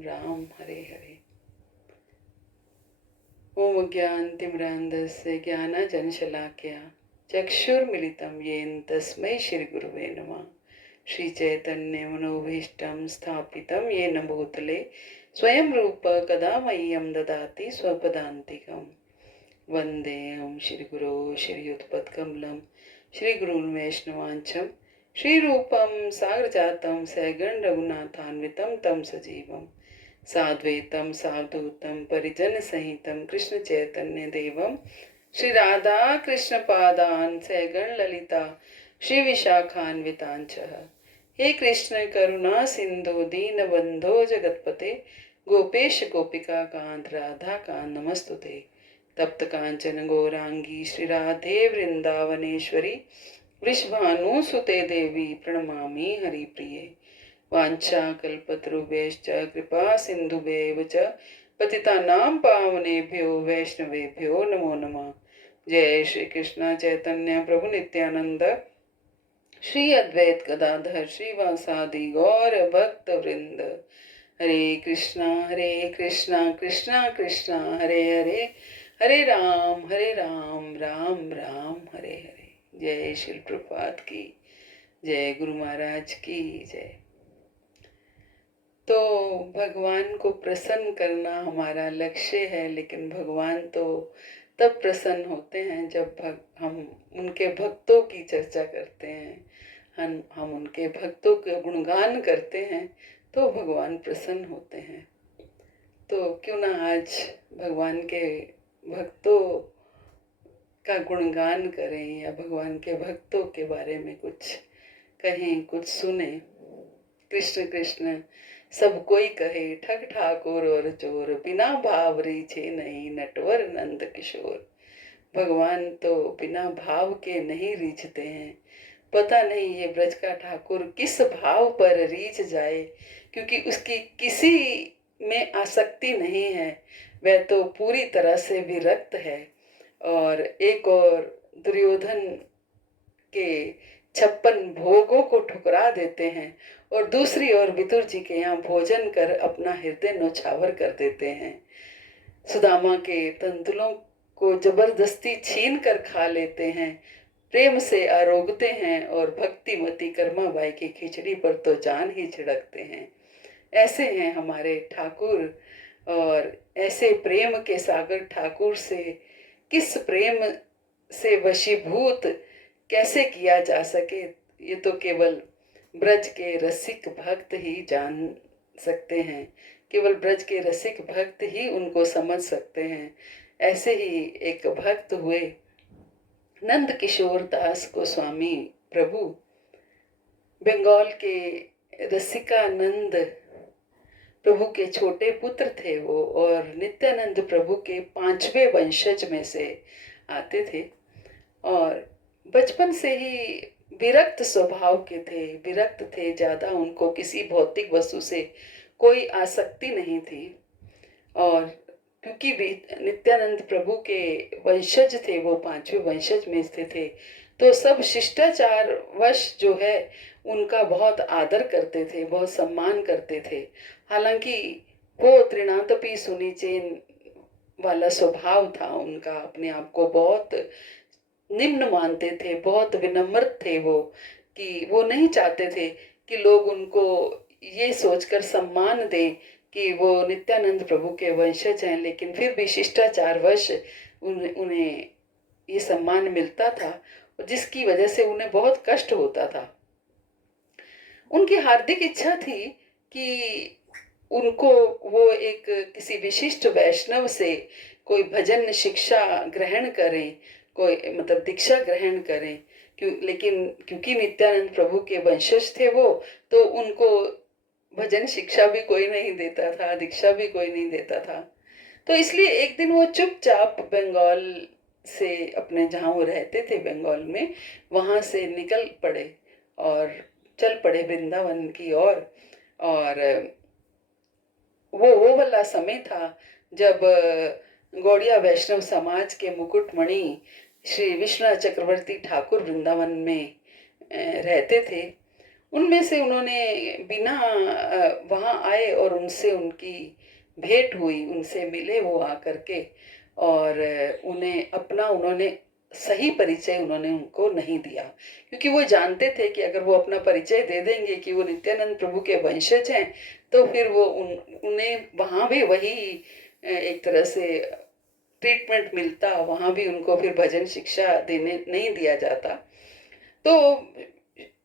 राम हरे हरे। ओम ज्ञानतिमिरान्धस्य ज्ञानाञ्जनशलाकया चक्षुर्मिलितं येन तस्मै श्रीगुरुवे नमः। श्रीचैतन्यमनोभीष्टं स्थापितं येन भूतले स्वयं रूप कदा मह्यं ददाति स्वपदान्तिकम्। वन्देऽहं श्रीगुरो श्रीयुतपत्कमलं श्रीगुरून् वैष्णवांशं श्रीरूपं साग्रजातं सगण रघुनाथान्वितं तं सजीवं साद्वैतं सावधूतं परिजनसहितं कृष्ण चैतन्य देवं श्री राधा कृष्ण पादान् सगण ललिता श्री विशाखान्वितांच। हे कृष्ण करुणा सिंधु दीन बंधो जगतपते गोपेश गोपिका कांत राधा कांत नमस्तुते। तप्त कांचन गौरांगी श्री राधे वृंदावनेश्वरी वृषभानुसुते देवी प्रणमामि हरिप्रिये। वाञ्छा कल्पतरुभ्यश्च कृपा सिन्धुभ्येव च पतितानां पावनेभ्यो वैष्णवेभ्यो नमो नमः। जय श्री कृष्ण चैतन्य प्रभु नित्यानंद श्री अद्वैत गदाधर श्रीवासादि गौर भक्त वृंद। हरे कृष्णा कृष्णा कृष्णा हरे हरे, हरे राम राम राम हरे हरे। जय श्री प्रभुपाद की जय, गुरु महाराज की जय। तो भगवान को प्रसन्न करना हमारा लक्ष्य है, लेकिन भगवान तो तब प्रसन्न होते हैं जब हम उनके भक्तों की चर्चा करते हैं, हम उनके भक्तों के गुणगान करते हैं तो भगवान प्रसन्न होते हैं। तो क्यों ना आज भगवान के भक्तों का गुणगान करें या भगवान के भक्तों के बारे में कुछ कहें, कुछ सुने। कृष्ण कृष्ण सब कोई कहे, ठग ठाकुर और चोर, बिना भाव रीछे नहीं नटवर नंद किशोर। भगवान तो बिना भाव के नहीं रीझते हैं। पता नहीं ये ब्रज का ठाकुर किस भाव पर रीझ जाए, क्योंकि उसकी किसी में आसक्ति नहीं है, वह तो पूरी तरह से विरक्त है। और एक और दुर्योधन के 56 भोगों को ठुकरा देते हैं और दूसरी ओर विदुर जी के यहाँ भोजन कर अपना हृदय नौछावर कर देते हैं। सुदामा के तंतुलों को जबरदस्ती छीन कर खा लेते हैं, प्रेम से आरोगते हैं और भक्तिमती कर्माबाई की खिचड़ी पर तो जान ही छिड़कते हैं। ऐसे हैं हमारे ठाकुर, और ऐसे प्रेम के सागर ठाकुर से किस प्रेम से वशीभूत कैसे किया जा सके, ये तो केवल ब्रज के रसिक भक्त ही जान सकते हैं। केवल ब्रज के रसिक भक्त ही उनको समझ सकते हैं। ऐसे ही एक भक्त हुए नंद किशोर दास गोस्वामी प्रभु। बंगाल के रसिकानंद प्रभु के छोटे पुत्र थे वो, और नित्यानंद प्रभु के 5वें वंशज में से आते थे, और बचपन से ही विरक्त स्वभाव के थे, विरक्त थे ज्यादा। उनको किसी भौतिक वस्तु से कोई आसक्ति नहीं थी। और क्योंकि भी नित्यानंद प्रभु के वंशज थे, वो 5वें वंशज में से थे, तो सब शिष्टाचार वश जो है उनका बहुत आदर करते थे, बहुत सम्मान करते थे। हालांकि वो त्रिनातपी सुनीचेन वाला स्वभाव था उनका, अपने आप को बहुत निम्न मानते थे, बहुत विनम्र थे वो, कि वो नहीं चाहते थे कि लोग उनको ये सोचकर सम्मान दें कि वो नित्यानंद प्रभु के वंशज हैं, लेकिन फिर भी शिष्टाचार वश उन्हें ये सम्मान मिलता था, जिसकी वजह से उन्हें बहुत कष्ट होता था। उनकी हार्दिक इच्छा थी कि उनको वो एक किसी विशिष्ट वैष्णव से कोई भजन शिक्षा ग्रहण करें, कोई मतलब दीक्षा ग्रहण करें। लेकिन क्योंकि नित्यानंद प्रभु के वंशज थे वो, तो उनको भजन शिक्षा भी कोई नहीं देता था, दीक्षा भी कोई नहीं देता था। तो इसलिए एक दिन वो चुपचाप बंगाल से, अपने जहाँ वो रहते थे बंगाल में, वहां से निकल पड़े और चल पड़े वृंदावन की ओर। और वो वाला समय था जब गौड़िया वैष्णव समाज के मुकुटमणि श्री विश्वनाथ चक्रवर्ती ठाकुर वृंदावन में रहते थे। उनमें से उन्होंने बिना वहाँ आए और उनसे उनकी भेंट हुई, उनसे मिले वो आकर के, और उन्हें अपना उन्होंने सही परिचय उन्होंने उनको नहीं दिया, क्योंकि वो जानते थे कि अगर वो अपना परिचय दे देंगे कि वो नित्यानंद प्रभु के वंशज हैं, तो फिर वो उन्हें वहाँ भी वही एक तरह से ट्रीटमेंट मिलता, वहाँ भी उनको फिर भजन शिक्षा देने नहीं दिया जाता। तो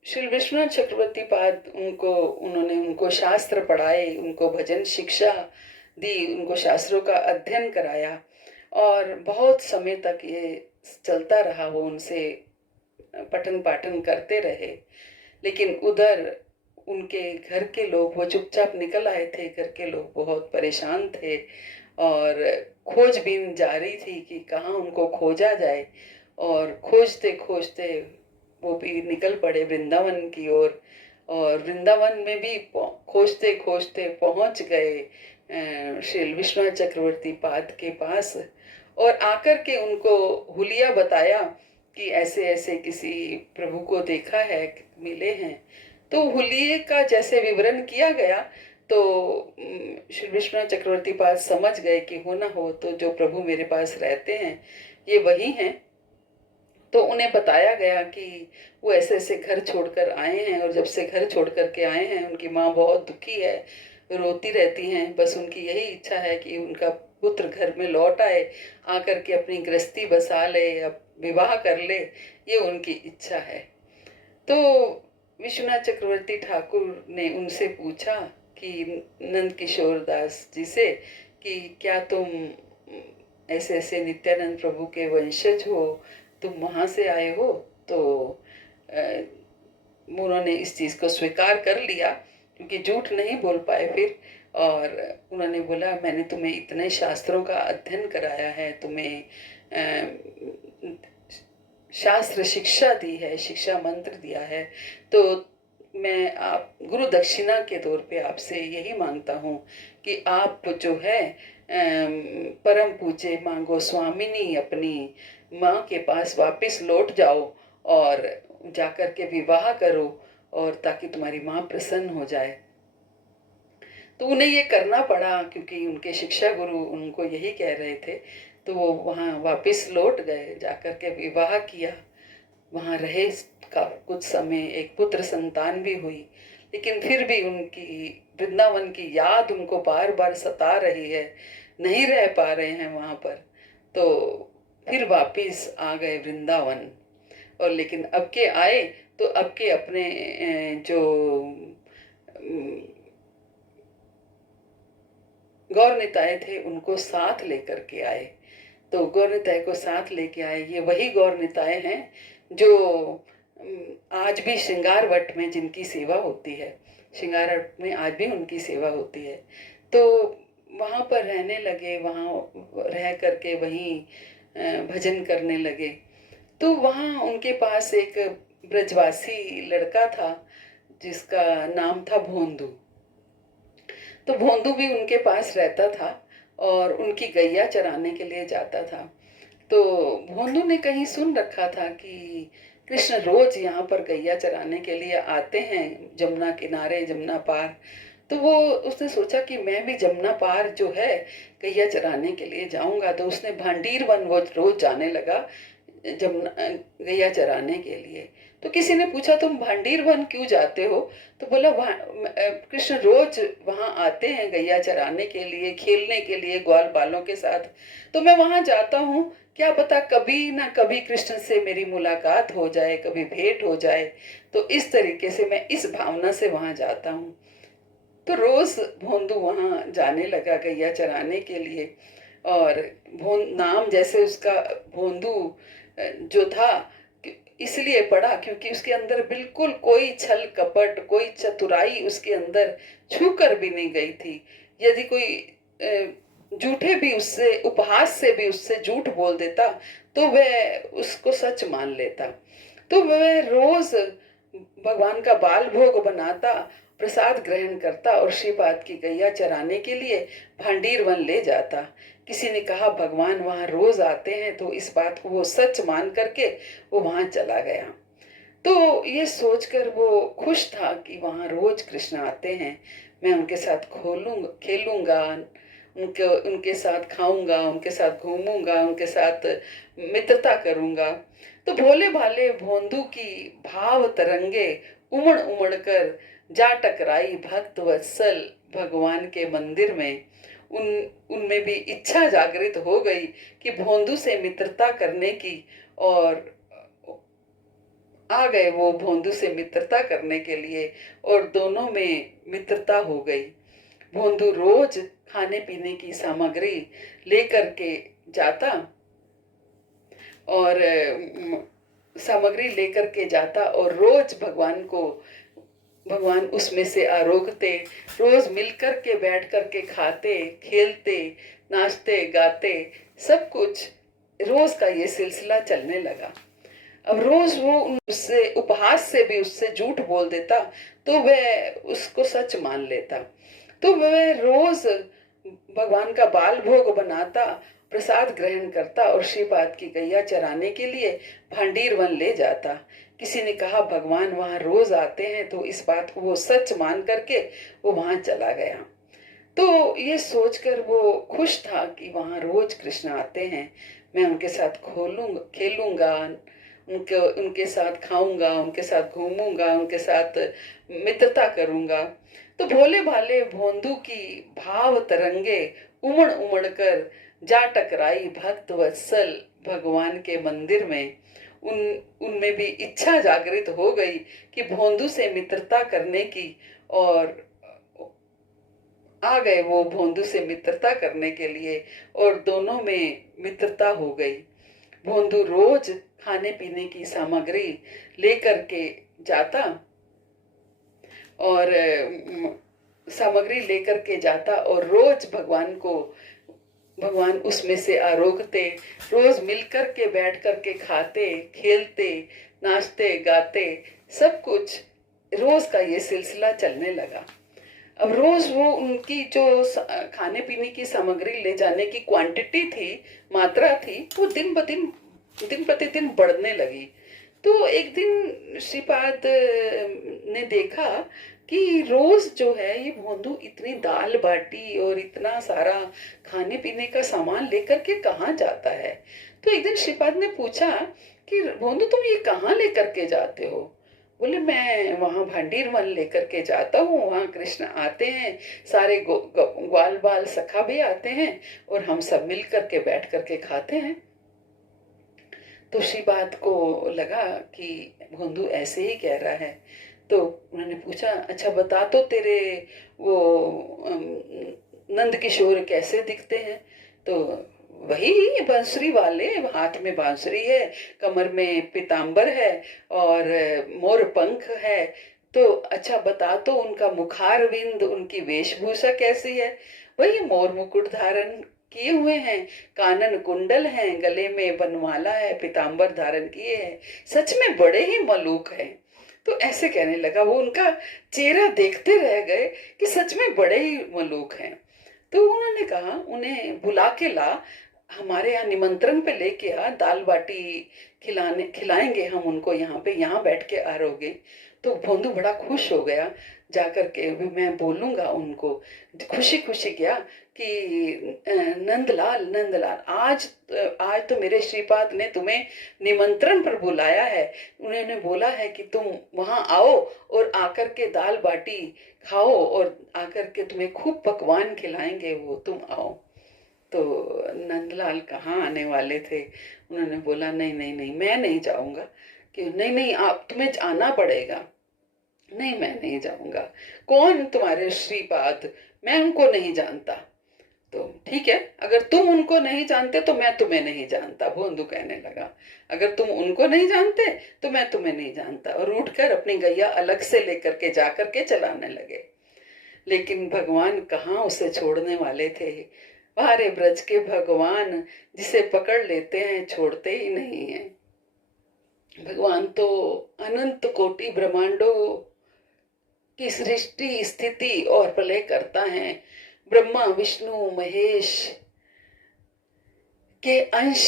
श्री विश्वनाथ चक्रवर्ती पाद उन्होंने उनको शास्त्र पढ़ाए, उनको भजन शिक्षा दी, उनको शास्त्रों का अध्ययन कराया, और बहुत समय तक ये चलता रहा। वो उनसे पठन पाठन करते रहे, लेकिन उधर उनके घर के लोग, वो चुपचाप निकल आए थे, घर के लोग बहुत परेशान थे, और खोजबीन जारी थी कि कहाँ उनको खोजा जाए। और खोजते खोजते वो भी निकल पड़े वृंदावन की ओर, और वृंदावन में भी खोजते खोजते पहुंच गए श्री विश्वनाथ चक्रवर्ती पाद के पास, और आकर के उनको हुलिया बताया कि ऐसे ऐसे किसी प्रभु को देखा है, मिले हैं। तो हुलिये का जैसे विवरण किया गया, तो श्री विश्वनाथ चक्रवर्ती पाद समझ गए कि हो ना हो तो जो प्रभु मेरे पास रहते हैं ये वही हैं। तो उन्हें बताया गया कि वो ऐसे ऐसे घर छोड़कर आए हैं, और जब से घर छोड़ कर के आए हैं उनकी माँ बहुत दुखी है, रोती रहती हैं, बस उनकी यही इच्छा है कि उनका पुत्र घर में लौट आए, आकर के अपनी गृहस्थी बसा ले या विवाह कर ले, ये उनकी इच्छा है। तो विश्वनाथ चक्रवर्ती ठाकुर ने उनसे पूछा कि नंद किशोर दास जी से कि क्या तुम ऐसे ऐसे नित्यानंद प्रभु के वंशज हो, तुम वहाँ से आए हो? तो उन्होंने इस चीज़ को स्वीकार कर लिया, क्योंकि झूठ नहीं बोल पाए फिर। और उन्होंने बोला मैंने तुम्हें इतने शास्त्रों का अध्ययन कराया है, तुम्हें शास्त्र शिक्षा दी है, शिक्षा मंत्र दिया है, तो मैं आप गुरु दक्षिणा के तौर पे आपसे यही मांगता हूँ कि आप जो है परम पूज्य माँ गोस्वामिनी अपनी माँ के पास वापस लौट जाओ और जाकर के विवाह करो, और ताकि तुम्हारी माँ प्रसन्न हो जाए। तो उन्हें ये करना पड़ा, क्योंकि उनके शिक्षा गुरु उनको यही कह रहे थे। तो वो वहाँ वापस लौट गए, जाकर के विवाह किया, वहाँ रहे का कुछ समय, एक पुत्र संतान भी हुई, लेकिन फिर भी उनकी वृंदावन की याद उनको बार बार सता रही है, नहीं रह पा रहे हैं वहाँ पर। तो फिर वापिस आ गए वृंदावन, और लेकिन अब के आए तो अब के अपने जो गौर निताय थे उनको साथ लेकर के आए। तो गौर निताय को साथ लेके आए, ये वही गौर निताय हैं जो आज भी श्रृंगार वट में जिनकी सेवा होती है, श्रृंगार वट में आज भी उनकी सेवा होती है। तो वहाँ पर रहने लगे, वहाँ रह करके वहीं भजन करने लगे। तो वहाँ उनके पास एक ब्रजवासी लड़का था जिसका नाम था भोंदू। तो भोंदू भी उनके पास रहता था और उनकी गैया चराने के लिए जाता था। तो भोंदू ने कहीं सुन रखा था कि कृष्ण रोज यहाँ पर गैया चराने के लिए आते हैं, जमुना किनारे, जमुना पार। तो वो उसने सोचा कि मैं भी जमुना पार जो है गैया चराने के लिए जाऊंगा। तो उसने भांडीर वन वो रोज जाने लगा जमुना गैया चराने के लिए। तो किसी ने पूछा तुम भांडीर वन क्यों जाते हो? तो बोला कृष्ण रोज वहाँ आते हैं गैया चराने के लिए, खेलने के लिए ग्वाल बालों के साथ, तो मैं वहाँ जाता हूँ, क्या पता कभी ना कभी कृष्ण से मेरी मुलाकात हो जाए, कभी भेंट हो जाए। तो इस तरीके से मैं इस भावना से वहाँ जाता हूँ। तो रोज भोंदू वहाँ जाने लगा गैया चराने के लिए। और नाम जैसे उसका भोंदू जो था इसलिए पड़ा क्योंकि उसके अंदर बिल्कुल कोई छल कपट, कोई चतुराई उसके अंदर छू कर भी नहीं गई थी। यदि कोई झूठे भी उससे, उपहास से भी उससे झूठ बोल देता तो वह उसको सच मान लेता। तो वह रोज भगवान का बाल भोग बनाता, प्रसाद ग्रहण करता और श्रीपाद की गैया चराने के लिए भांडीर वन ले जाता। किसी ने कहा भगवान वहां रोज आते हैं, तो इस बात को वो सच मान करके वो वहां चला गया। तो ये सोचकर वो खुश था कि वहाँ रोज कृष्ण आते हैं, मैं उनके साथ खेलूंगा, उनके उनके साथ खाऊंगा, उनके साथ घूमूंगा, उनके साथ मित्रता करूंगा। तो भोले भाले भोंदू की भाव तरंगे उमड़ उमड़ कर जा टकराई भक्त वत्सल भगवान के मंदिर में। उन उनमें भी इच्छा जागृत हो गई कि भोंदू से मित्रता करने की, और आ गए वो भोंदू से मित्रता करने के लिए, और दोनों में मित्रता हो गई। भोंदू रोज खाने पीने की सामग्री लेकर के जाता, और सामग्री लेकर के जाता, और रोज भगवान उसमें से आरोगते। रोज मिलकर के बैठ कर के खाते, खेलते, नाचते, गाते, सब कुछ रोज का ये सिलसिला चलने लगा। अब रोज वो उससे उपहास से भी उससे झूठ बोल देता तो वह उसको सच मान लेता। तो वह रोज भगवान का बाल भोग बनाता, प्रसाद ग्रहण करता, और श्रीपाद की गैया चराने के लिए भांडीर वन ले जाता। किसी ने कहा भगवान वहां रोज आते हैं, तो इस बात को वो सच मान करके वो वहां चला गया। तो ये सोचकर वो खुश था कि वहां रोज कृष्ण आते हैं, मैं उनके साथ खेलूंगा, उनके साथ खाऊंगा, उनके साथ घूमूंगा, उनके साथ मित्रता करूंगा। तो भोले भाले भोंदू की भाव तरंगे उमड़ उमड़ कर जा टकराई भक्त वत्सल भगवान के मंदिर में। उन उनमें भी इच्छा जागृत हो गई कि भोंदू से मित्रता करने की, और आ गए वो भोंदू से मित्रता करने के लिए, और दोनों में मित्रता हो गई। भोंदू रोज खाने पीने की सामग्री लेकर के जाता, और सामग्री लेकर के जाता, और रोज भगवान उसमें से आरोगते। रोज मिलकर के बैठ कर के खाते, खेलते, नाचते, गाते, सब कुछ रोज का ये सिलसिला चलने लगा। अब रोज वो उनकी जो खाने पीने की सामग्री ले जाने की क्वांटिटी थी, मात्रा थी, वो दिन प्रतिदिन बढ़ने लगी। तो एक दिन श्रीपाद ने देखा कि रोज जो है ये भोंदू इतनी दाल बाटी और इतना सारा खाने पीने का सामान लेकर के कहाँ जाता है। तो एक दिन श्रीपाद ने पूछा कि भोंदू तुम ये कहाँ लेकर के जाते हो। बोले मैं वहां भांडीर वन लेकर के जाता हूँ, वहां कृष्ण आते हैं, सारे ग्वाल बाल सखा भी आते हैं, और हम सब मिल करके बैठ करके खाते हैं। तो श्रीपाद को लगा कि भोंदू ऐसे ही कह रहा है। तो उन्होंने पूछा अच्छा बता तो तेरे वो नंद किशोर कैसे दिखते हैं। तो वही बांसुरी वाले, हाथ में बांसुरी है, कमर में पीतांबर है, और मोर पंख है। तो अच्छा बता तो उनका मुखारविंद, उनकी वेशभूषा कैसी है। वही मोर मुकुट धारण किए हुए हैं, कानन कुंडल हैं, गले में बनमाला है, पीतांबर धारण किए हैं, सच में बड़े ही मलूक हैं। तो ऐसे कहने लगा। वो उनका चेहरा देखते रह गए कि सच में बड़े ही मलूक हैं। तो उन्होंने कहा उन्हें बुला के ला, हमारे यहाँ निमंत्रण पे लेके आ, दाल बाटी खिलाएंगे हम उनको, यहाँ बैठ के आरोगे। तो भोंदू बड़ा खुश हो गया, जाकर के भी मैं बोलूंगा उनको। खुशी खुशी गया कि नंदलाल आज तो मेरे श्रीपाद ने तुम्हें निमंत्रण पर बुलाया है। उन्होंने बोला है कि तुम वहां आओ और आकर के दाल बाटी खाओ, और आकर के तुम्हें खूब पकवान खिलाएंगे वो, तुम आओ। तो नंदलाल कहाँ आने वाले थे। उन्होंने बोला नहीं नहीं नहीं, मैं नहीं जाऊंगा। कि नहीं नहीं, आप तुम्हें आना पड़ेगा। नहीं मैं नहीं जाऊंगा। कौन तुम्हारे श्रीपाद, मैं उनको नहीं जानता। तो ठीक है, अगर तुम उनको नहीं जानते तो मैं तुम्हें नहीं जानता। भोंदू कहने लगा अगर तुम उनको नहीं जानते तो मैं तुम्हें नहीं जानता, और उठकर अपनी गैया अलग से लेकर के जाकर के चलाने लगे। लेकिन भगवान कहाँ उसे छोड़ने वाले थे। वारे ब्रज के भगवान जिसे पकड़ लेते हैं छोड़ते ही नहीं है। भगवान तो अनंत कोटि ब्रह्मांडों की सृष्टि स्थिति और प्रलय करता है। ब्रह्मा विष्णु महेश के अंश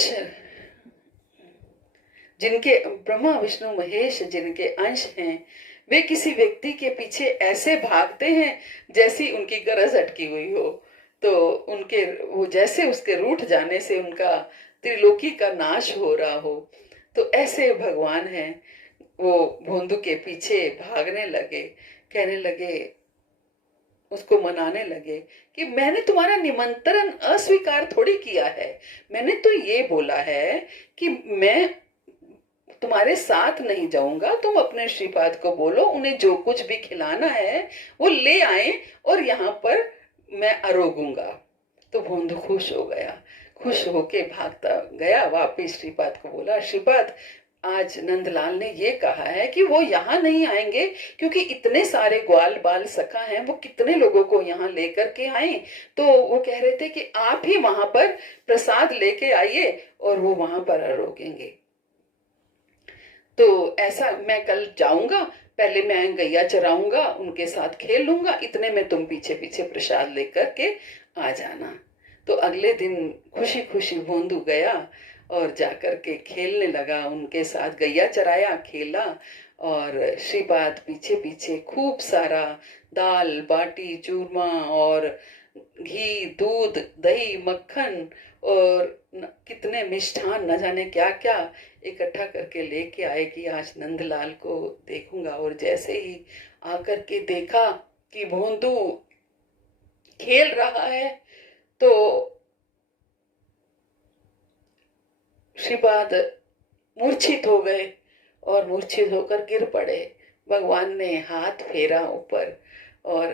जिनके ब्रह्मा विष्णु महेश जिनके अंश हैं, वे किसी व्यक्ति के पीछे ऐसे भागते हैं जैसी उनकी गरज अटकी हुई हो। तो उनके वो जैसे उसके रूठ जाने से उनका त्रिलोकी का नाश हो रहा हो, तो ऐसे भगवान हैं। वो भोंदू के पीछे भागने लगे, कहने लगे, उसको मनाने लगे कि मैंने तुम्हारा निमंत्रण अस्वीकार थोड़ी किया है। मैंने तो ये बोला है कि मैं तुम्हारे साथ नहीं जाऊंगा, तुम अपने श्रीपाद को बोलो उन्हें जो कुछ भी खिलाना है वो ले आए और यहाँ पर मैं आरोगूंगा। तो भोंदू खुश हो गया, खुश होके भागता गया वापिस श्रीपाद को बोला, श्रीपाद आज नंदलाल ने ये कहा है कि वो यहाँ नहीं आएंगे क्योंकि इतने सारे ग्वाल बाल सखा हैं, वो कितने लोगों को यहाँ लेकर के आए। तो वो कह रहे थे कि आप ही वहां पर प्रसाद लेके आइए और वो वहां पर आरोगेंगे। तो ऐसा मैं कल जाऊंगा, पहले मैं गैया चराऊंगा, उनके साथ खेल लूंगा, इतने में तुम पीछे पीछे प्रसाद लेकर के आ जाना। तो अगले दिन खुशी खुशी भोंदू गया और जाकर के खेलने लगा, उनके साथ गैया चराया, खेला। और श्रीपाद पीछे पीछे खूब सारा दाल बाटी चूरमा और घी दूध दही मक्खन और कितने मिष्ठान न जाने क्या क्या इकट्ठा करके लेके आए कि आज नंदलाल को देखूंगा। और जैसे ही आकर के देखा कि भोंदू खेल रहा है तो श्रीपाद मूर्छित हो गए और मूर्छित होकर गिर पड़े। भगवान ने हाथ फेरा ऊपर और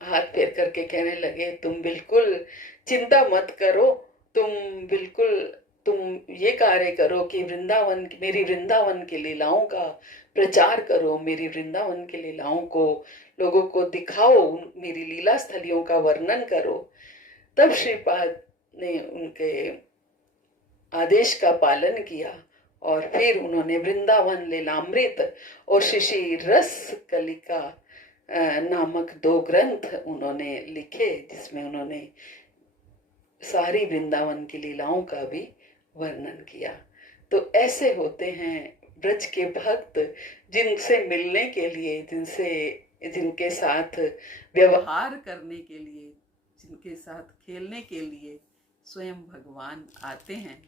हाथ फेर करके कहने लगे, तुम बिल्कुल चिंता मत करो, तुम ये कार्य करो कि वृंदावन, मेरी वृंदावन की लीलाओं का प्रचार करो, मेरी वृंदावन की लीलाओं को लोगों को दिखाओ, मेरी लीला स्थलियों का वर्णन करो। तब श्रीपाद ने उनके आदेश का पालन किया और फिर उन्होंने वृंदावन लीलामृत और शिशि रस कलिका नामक 2 ग्रंथ उन्होंने लिखे, जिसमें उन्होंने सारी वृंदावन की लीलाओं का भी वर्णन किया। तो ऐसे होते हैं ब्रज के भक्त, जिनसे मिलने के लिए, जिनके साथ व्यवहार करने के लिए, जिनके साथ खेलने के लिए स्वयं भगवान आते हैं।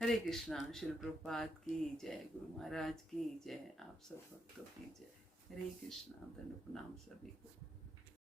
हरे कृष्णा। शिल प्रभुपाद की जय, गुरु महाराज की जय, आप सब भक्तों की जय। हरे कृष्णा। धन्य प्रणाम सभी को।